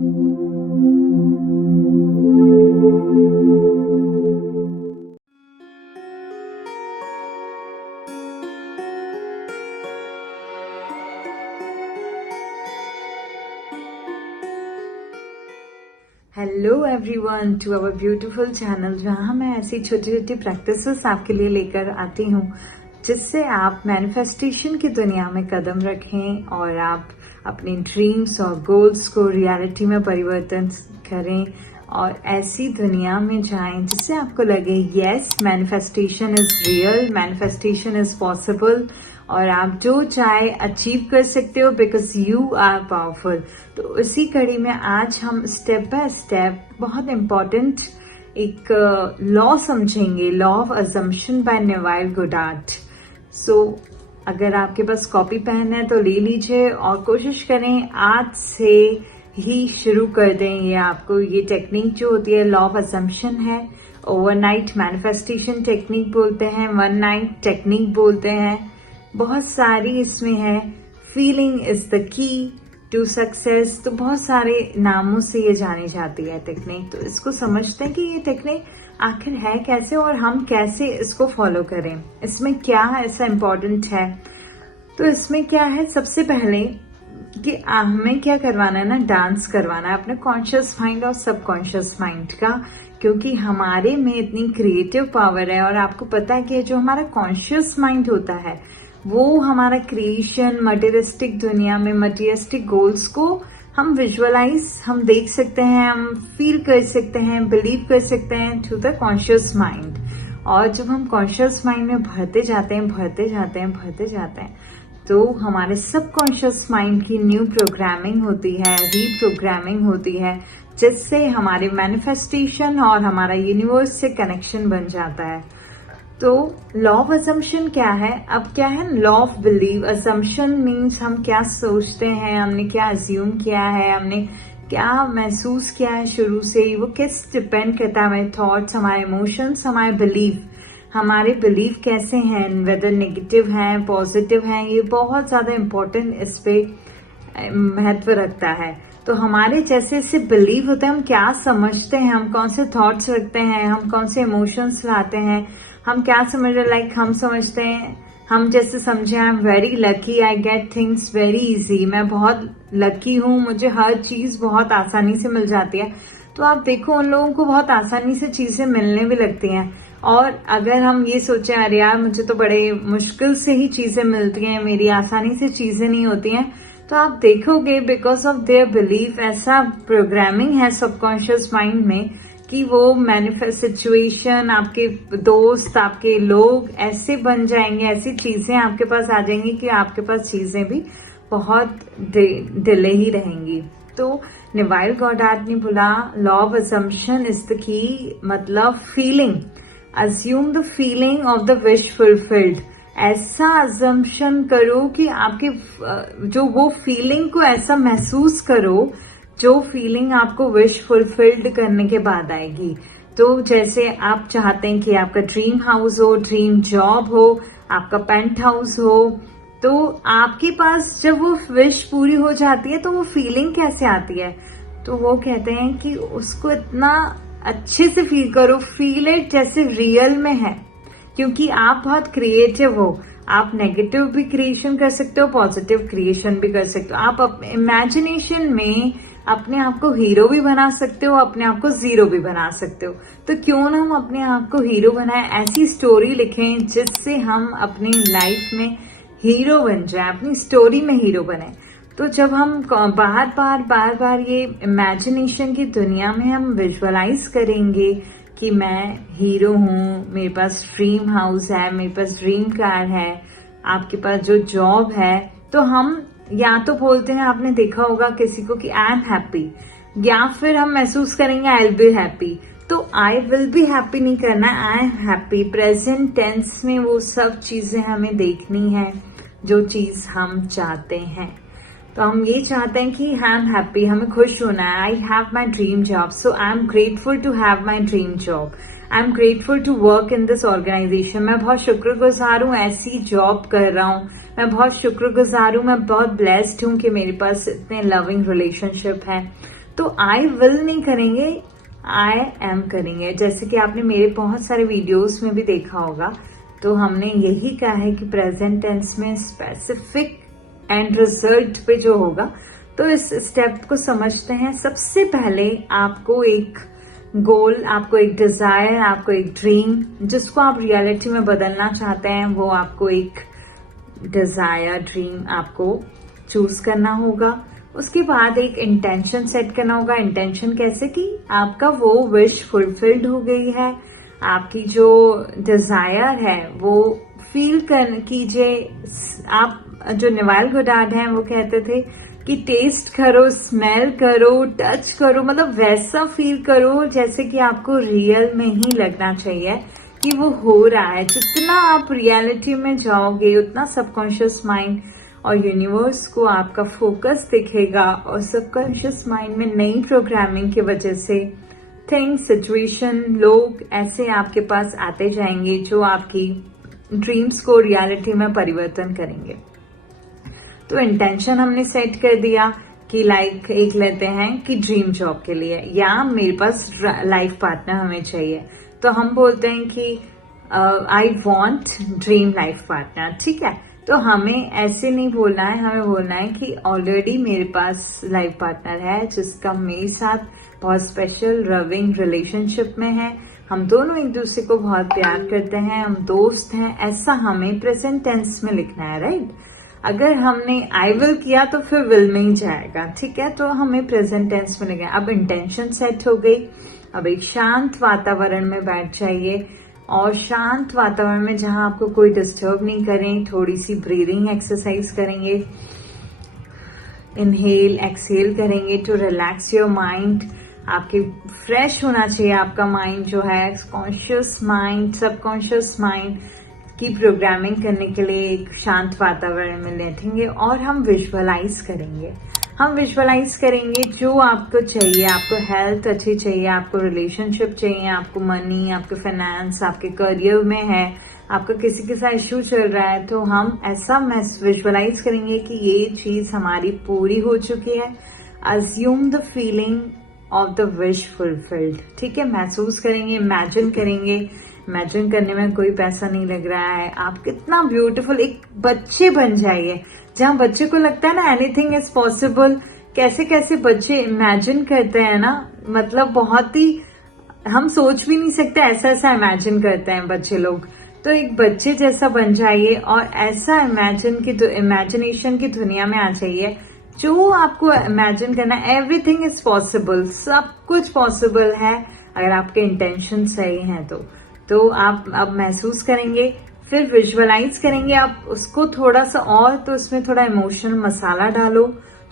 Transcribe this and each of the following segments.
Hello everyone to our beautiful channel, जहां मैं ऐसी छोटी छोटी प्रैक्टिसेस आपके लिए लेकर आती हूँ जिससे आप मैनिफेस्टेशन की दुनिया में कदम रखें और आप अपने ड्रीम्स और गोल्स को रियलिटी में परिवर्तन करें और ऐसी दुनिया में जाएं जिससे आपको लगे yes, manifestation is real, manifestation is possible और आप जो चाहे अचीव कर सकते हो बिकॉज यू आर पावरफुल। तो इसी कड़ी में आज हम स्टेप बाय स्टेप बहुत इम्पॉर्टेंट एक लॉ समझेंगे, law of assumption by Neville Goddard. So अगर आपके पास कॉपी पेन है तो ले लीजिए और कोशिश करें आज से ही शुरू कर दें। ये आपको ये टेक्निक जो होती है लॉ ऑफ अजम्पशन है, ओवरनाइट मैनिफेस्टेशन टेक्निक बोलते हैं, वन नाइट टेक्निक बोलते हैं, बहुत सारी इसमें है। Feeling is the key to success, तो बहुत सारे नामों से ये जानी जाती है टेक्निक। तो इसको समझते हैं कि ये टेक्निक आखिर है कैसे और हम कैसे इसको फॉलो करें, इसमें क्या ऐसा इम्पोर्टेंट है। तो इसमें क्या है, सबसे पहले कि हमें क्या करवाना है ना, डांस करवाना है अपने कॉन्शियस माइंड और सबकॉन्शियस माइंड का, क्योंकि हमारे में इतनी क्रिएटिव पावर है। और आपको पता है कि जो हमारा कॉन्शियस माइंड होता है वो हमारा क्रिएशन, मटेरियलिस्टिक दुनिया में मटेरियलिस्टिक गोल्स को हम विजुअलाइज, हम देख सकते हैं, हम फील कर सकते हैं, बिलीव कर सकते हैं थ्रू द कॉन्शियस माइंड। और जब हम कॉन्शियस माइंड में भरते जाते हैं तो हमारे सबकॉन्शियस माइंड की न्यू प्रोग्रामिंग होती है, रीप्रोग्रामिंग होती है, जिससे हमारे मैनिफेस्टेशन और हमारा यूनिवर्स से कनेक्शन बन जाता है। तो लॉ ऑफ असम्पशन क्या है, अब क्या है law of believe. Assumption means हम क्या सोचते हैं, हमने क्या अज्यूम किया है, हमने क्या महसूस किया है शुरू से ही, वो किस डिपेंड करता है, हमारे थॉट्स, हमारे इमोशंस, हमारे बिलीव, हमारे बिलीव कैसे हैं, वेदर नेगेटिव हैं, पॉजिटिव हैं, ये बहुत ज्यादा इम्पोर्टेंट इस पे महत्व रखता है। तो हमारे जैसे इससे बिलीव होता है, हम क्या समझते हैं, हम कौन से थॉट्स रखते हैं, हम कौन से इमोशंस लाते हैं, हम क्या समझ रहे, लाइक हम समझते हैं, हम जैसे समझे I am very lucky, I get things very easy, मैं बहुत लकी हूँ, मुझे हर चीज बहुत आसानी से मिल जाती है। तो आप देखो उन लोगों को बहुत आसानी से चीजें मिलने भी लगती हैं। और अगर हम ये सोचें अरे यार मुझे तो बड़े मुश्किल से ही चीजें मिलती हैं, मेरी आसानी से चीजें नहीं होती हैं, तो आप देखोगे बिकॉज ऑफ देयर बिलीफ, ऐसा प्रोग्रामिंग है सबकॉन्शियस माइंड में कि वो मैनिफेस्ट सिचुएशन, आपके दोस्त, आपके लोग ऐसे बन जाएंगे, ऐसी चीजें आपके पास आ जाएंगी कि आपके पास चीजें भी बहुत डिले ही रहेंगी। तो नेवाइल गोडार्ड ने बोला law of assumption is the key, मतलब feeling, assume the feeling of the wish fulfilled. ऐसा अजम्पशन करो कि आपके जो वो फीलिंग को ऐसा महसूस करो जो फीलिंग आपको विश फुलफिल्ड करने के बाद आएगी। तो जैसे आप चाहते हैं कि आपका ड्रीम हाउस हो, ड्रीम जॉब हो, आपका पेंट हाउस हो, तो आपके पास जब वो विश पूरी हो जाती है तो वो फीलिंग कैसे आती है, तो वो कहते हैं कि उसको इतना अच्छे से फील करो, फील इट जैसे रियल में है, क्योंकि आप बहुत क्रिएटिव हो। आप नेगेटिव भी क्रिएशन कर सकते हो, पॉजिटिव क्रिएशन भी कर सकते हो। आप इमेजिनेशन में अपने आप को हीरो भी बना सकते हो, अपने आप को जीरो भी बना सकते हो। तो क्यों ना हम अपने आप को हीरो बनाएं, ऐसी स्टोरी लिखें जिससे हम अपनी लाइफ में हीरो बन जाए, अपनी स्टोरी में हीरो बने। तो जब हम बार बार ये इमेजिनेशन की दुनिया में हम विजुअलाइज करेंगे कि मैं हीरो हूँ, मेरे पास ड्रीम हाउस है, मेरे पास ड्रीम कार है, आपके पास जो जॉब है, तो हम या तो बोलते हैं, आपने देखा होगा किसी को कि आई एम हैप्पी, या फिर हम महसूस करेंगे आई विल बी हैप्पी। तो आई विल बी हैप्पी नहीं करना, I am happy. Present tense में वो सब चीजें हमें देखनी है जो चीज हम चाहते हैं। तो हम ये चाहते हैं कि आई एम हैप्पी, हमें खुश होना है, I have my dream job, so I am grateful to have my dream job, I am grateful to work in this organization. मैं बहुत शुक्रगुजार हूँ, ऐसी जॉब कर रहा हूँ, मैं बहुत शुक्रगुजार हूँ, मैं बहुत ब्लेस्ड हूँ कि मेरे पास इतने लविंग रिलेशनशिप है। तो आई विल नहीं करेंगे, आई एम करेंगे। जैसे कि आपने मेरे बहुत सारे वीडियोस में भी देखा होगा, तो हमने यही कहा है कि प्रेजेंट टेंस में स्पेसिफिक एंड रिजल्ट पे जो होगा, तो इस स्टेप को समझते हैं। सबसे पहले आपको एक गोल, आपको एक डिजायर, आपको एक ड्रीम, जिसको आप रियलिटी में बदलना चाहते हैं, वो आपको एक डिजायर, ड्रीम आपको चूज करना होगा। उसके बाद एक इंटेंशन सेट करना होगा। इंटेंशन कैसे कि आपका वो विश फुलफिल्ड हो गई है, आपकी जो डिजायर है वो फील कर कीजिए। आप जो नेवाल गोडार्ड हैं वो कहते थे कि टेस्ट करो, स्मेल करो, टच करो, मतलब वैसा फील करो जैसे कि आपको रियल में ही लगना चाहिए कि वो हो रहा है। जितना आप रियलिटी में जाओगे उतना सबकॉन्शियस माइंड और यूनिवर्स को आपका फोकस दिखेगा, और सबकॉन्शियस माइंड में नई प्रोग्रामिंग की वजह से थिंग्स, सिचुएशन, लोग ऐसे आपके पास आते जाएंगे जो आपकी ड्रीम्स को रियलिटी में परिवर्तन करेंगे। तो इंटेंशन हमने सेट कर दिया कि लाइक एक लेते हैं कि ड्रीम जॉब के लिए, या मेरे पास लाइफ पार्टनर हमें चाहिए, तो हम बोलते हैं कि I want dream life partner. ठीक है, तो हमें ऐसे नहीं बोलना है, हमें बोलना है कि ऑलरेडी मेरे पास लाइफ पार्टनर है जिसका मेरे साथ बहुत स्पेशल लविंग रिलेशनशिप में है, हम दोनों एक दूसरे को बहुत प्यार करते हैं, हम दोस्त हैं। ऐसा हमें प्रेजेंट टेंस में लिखना है, राइट। अगर हमने आई विल किया तो फिर विल में ही जाएगा, ठीक है। तो हमें प्रेजेंट टेंस में लिखना है। अब इंटेंशन सेट हो गई, अब एक शांत वातावरण में बैठ जाइए, और शांत वातावरण में जहां आपको कोई डिस्टर्ब नहीं करें, थोड़ी सी ब्रीदिंग एक्सरसाइज करेंगे, इनहेल एक्सहेल करेंगे टू रिलैक्स योर माइंड। आपके फ्रेश होना चाहिए आपका माइंड जो है, कॉन्शियस माइंड, सबकॉन्शियस माइंड की प्रोग्रामिंग करने के लिए एक शांत वातावरण में बैठेंगे, और हम विजुअलाइज करेंगे। हम विजुअलाइज करेंगे जो आपको चाहिए। आपको हेल्थ अच्छी चाहिए, आपको रिलेशनशिप चाहिए, आपको मनी, आपके फाइनेंस, आपके करियर में है, आपका किसी के साथ इश्यू चल रहा है, तो हम ऐसा विजुअलाइज करेंगे कि ये चीज हमारी पूरी हो चुकी है। Assume the feeling of the wish fulfilled. ठीक है, महसूस करेंगे, इमेजिन करेंगे। इमेजिन करने में कोई पैसा नहीं लग रहा है। आप कितना ब्यूटीफुल एक बच्चे बन जाइए, जहां बच्चे को लगता है ना एनीथिंग इज पॉसिबल। कैसे कैसे बच्चे इमेजिन करते हैं ना, मतलब बहुत ही हम सोच भी नहीं सकते, ऐसा ऐसा इमेजिन करते हैं बच्चे लोग। तो एक बच्चे जैसा बन जाइए और ऐसा इमेजिनेशन की दुनिया में आ जाइए जो आपको इमेजिन करना है। एवरीथिंग इज पॉसिबल, सब कुछ पॉसिबल है अगर आपके इंटेंशन सही हैं तो आप अब महसूस करेंगे, फिर विजुअलाइज करेंगे आप उसको थोड़ा सा और, तो उसमें थोड़ा इमोशनल मसाला डालो,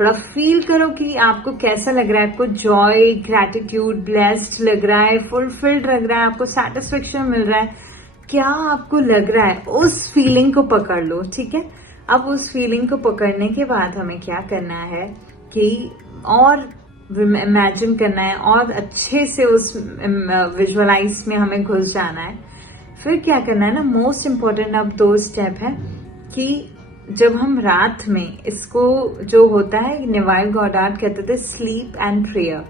थोड़ा फील करो कि आपको कैसा लग रहा है। आपको जॉय, ग्रैटिट्यूड, ब्लेस्ड लग रहा है, फुलफिल्ड लग रहा है, आपको सेटिस्फेक्शन मिल रहा है, क्या आपको लग रहा है, उस फीलिंग को पकड़ लो। ठीक है, अब उस फीलिंग को पकड़ने के बाद हमें क्या करना है कि और इमेजिन करना है और अच्छे से उस विजुअलाइज में हमें घुस जाना है। फिर क्या करना है ना, मोस्ट इम्पोर्टेंट अब 2 स्टेप है कि जब हम रात में इसको जो होता है, नेवाल गोडार्ड कहते थे स्लीप एंड प्रेयर।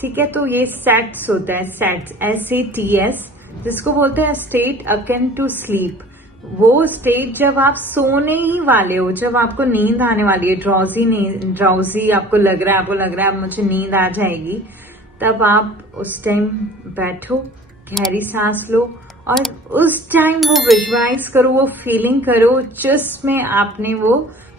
ठीक है, तो ये सेट्स होता है, सेट्स SATS, जिसको बोलते हैं स्टेट अकेन टू स्लीप। वो स्टेट जब आप सोने ही वाले हो, जब आपको नींद आने वाली है, ड्राउजी आपको लग रहा है अब मुझे नींद आ जाएगी, तब आप उस टाइम बैठो, गहरी सांस लो, और उस टाइम वो विजुअलाइज करो, वो फीलिंग करो जिसमें आपने वो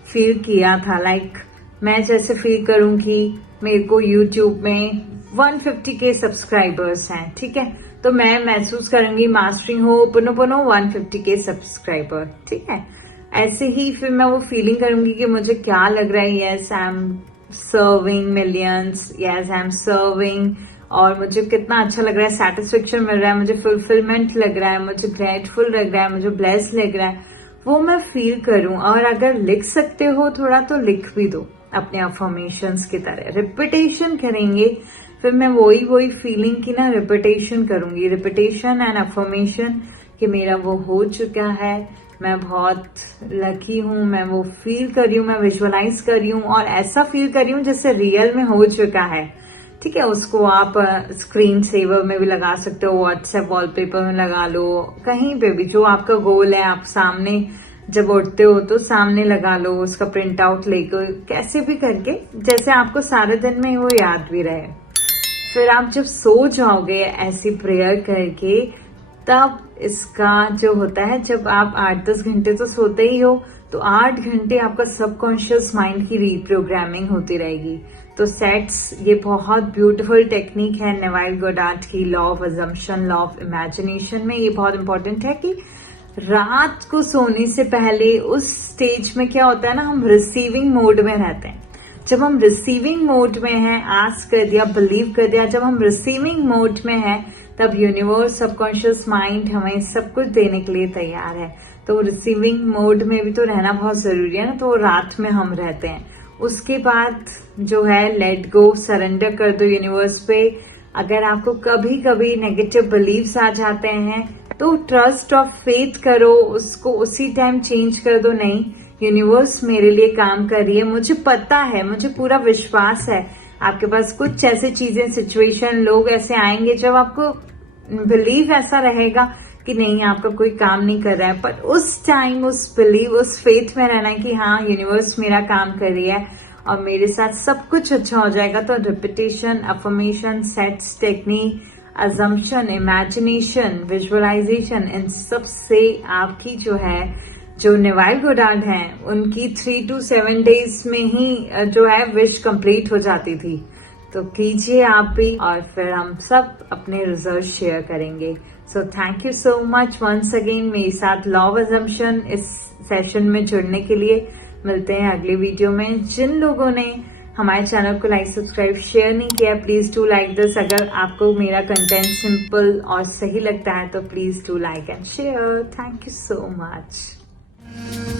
फील किया था। लाइक मैं जैसे फील करूं कि मेरे को YouTube में 150K सब्सक्राइबर्स हैं। ठीक है, तो मैं महसूस करूंगी मास्टरिंग हो पुनो 150K सब्सक्राइबर। ठीक है, ऐसे ही फिर मैं वो फीलिंग करूंगी कि मुझे क्या लग रहा है, yes I am serving millions, yes I am serving, और मुझे कितना अच्छा लग रहा है, सेटिस्फेक्शन मिल रहा है, मुझे फुलफिलमेंट लग रहा है, मुझे ग्रेटफुल लग रहा है, मुझे ब्लेस लग रहा है, वो मैं फील करूं। और अगर लिख सकते हो थोड़ा तो लिख भी दो अपने अफर्मेशंस की तरह, रिपीटेशन करेंगे। फिर मैं वही फीलिंग की ना रिपीटेशन करूंगी, रिपीटेशन एंड अफर्मेशन कि मेरा वो हो चुका है, मैं बहुत लकी हूं, मैं वो फील कर रही हूं, मैं विजुअलाइज कर रही हूं और ऐसा फील कर रही हूं जैसे रियल में हो चुका है। ठीक है, उसको आप स्क्रीन सेवर में भी लगा सकते हो, व्हाट्सएप वॉलपेपर में लगा लो, कहीं पे भी जो आपका गोल है, आप सामने जब उठते हो तो सामने लगा लो, उसका प्रिंट आउट लेकर कैसे भी करके, जैसे आपको सारे दिन में वो याद भी रहे। फिर आप जब सो जाओगे ऐसी प्रेयर करके, तब इसका जो होता है, जब आप 8-10 घंटे तो सोते ही हो, तो 8 घंटे आपका सबकॉन्शियस माइंड की रीप्रोग्रामिंग होती रहेगी। तो सेट्स ये बहुत ब्यूटीफुल टेक्निक है नेवाइल गोडार्ड की, law of assumption, law of imagination में ये बहुत इंपॉर्टेंट है कि रात को सोने से पहले उस स्टेज में क्या होता है ना, हम रिसीविंग मोड में रहते हैं। जब हम रिसीविंग मोड में हैं, आस्क कर दिया, बिलीव कर दिया, जब हम रिसीविंग मोड में हैं, तब यूनिवर्स, सबकॉन्शियस माइंड हमें सब कुछ देने के लिए तैयार है। तो रिसीविंग मोड में भी तो रहना बहुत जरूरी है ना, तो रात में हम रहते हैं। उसके बाद जो है लेट गो, सरेंडर कर दो यूनिवर्स पे। अगर आपको कभी कभी नेगेटिव बिलीव्स आ जाते हैं तो ट्रस्ट और फेथ करो, उसको उसी टाइम चेंज कर दो। नहीं, यूनिवर्स मेरे लिए काम कर रही है, मुझे पता है, मुझे पूरा विश्वास है। आपके पास कुछ ऐसी चीजें, सिचुएशन, लोग ऐसे आएंगे जब आपको बिलीव ऐसा रहेगा कि नहीं, आपका कोई काम नहीं कर रहा है, पर उस टाइम उस बिलीव, उस फेथ में रहना है कि हाँ, यूनिवर्स मेरा काम कर रही है और मेरे साथ सब कुछ अच्छा हो जाएगा। तो repetition, affirmation, SATS technique, assumption, imagination, visualisation, इन सब से आपकी जो है, जो नेवाइल गोडार्ड हैं, उनकी 3 to 7 days में ही जो है विश कंप्लीट हो जाती थी। तो कीजिए आप भी, और फिर हम सब अपने रिजल्ट शेयर करेंगे। So thank you so much once again मेरे साथ लॉ ऑफ अजम्पशन इस सेशन में जुड़ने के लिए। मिलते हैं अगले वीडियो में। जिन लोगों ने हमारे चैनल को लाइक, सब्सक्राइब, शेयर नहीं किया, प्लीज डू लाइक दिस। अगर आपको मेरा कंटेंट सिंपल और सही लगता है तो please do like and share. Thank you so much.